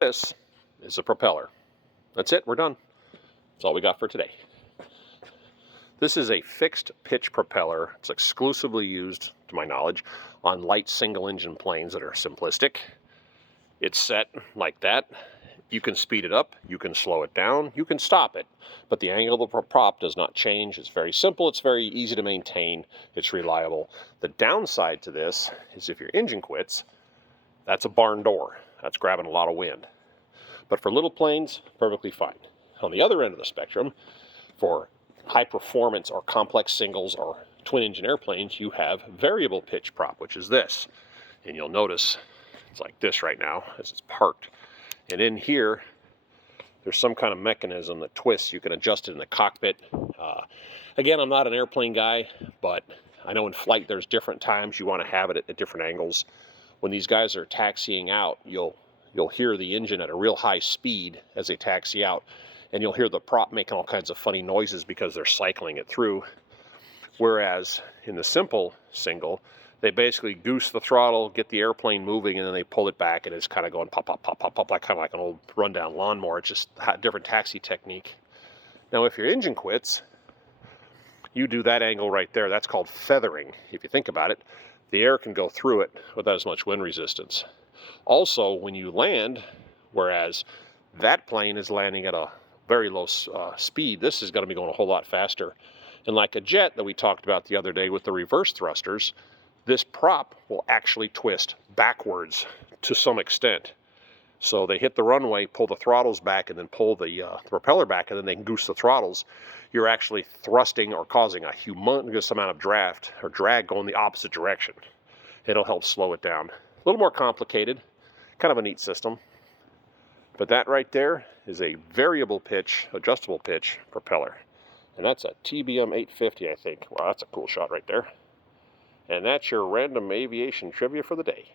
This is a propeller. That's it, we're done. That's all we got for today. This is a fixed pitch propeller. It's exclusively used, to my knowledge, on light single engine planes that are simplistic. It's set like that. You can speed it up, you can slow it down, you can stop it, but the angle of the prop does not change. It's very simple, it's very easy to maintain, it's reliable. The downside to this is if your engine quits, that's a barn door. That's grabbing a lot of wind. But for little planes, perfectly fine. On the other end of the spectrum, for high performance or complex singles or twin engine airplanes, you have variable pitch prop, which is this. And you'll notice it's like this right now as it's parked. And in here, there's some kind of mechanism that twists. You can adjust it in the cockpit. Again, I'm not an airplane guy, but I know in flight there's different times you want to have it at different angles. When these guys are taxiing out, you'll hear the engine at a real high speed as they taxi out, and you'll hear the prop making all kinds of funny noises because they're cycling it through. Whereas in the simple single, they basically goose the throttle, get the airplane moving, and then they pull it back, and it's kind of going pop, pop, pop, pop, pop, like kind of like an old rundown lawnmower. It's just a different taxi technique. Now, if your engine quits, you do that angle right there. That's called feathering. If you think about it, the air can go through it without as much wind resistance. Also, when you land, whereas that plane is landing at a very low speed, this is going to be going a whole lot faster. And like a jet that we talked about the other day with the reverse thrusters, this prop will actually twist backwards to some extent. So they hit the runway, pull the throttles back, and then pull the propeller back, and then they can goose the throttles. You're actually thrusting or causing a humongous amount of draft or drag going the opposite direction. It'll help slow it down. A little more complicated, kind of a neat system. But that right there is a variable pitch, adjustable pitch propeller. And that's a TBM 850, I think. Wow, that's a cool shot right there. And that's your random aviation trivia for the day.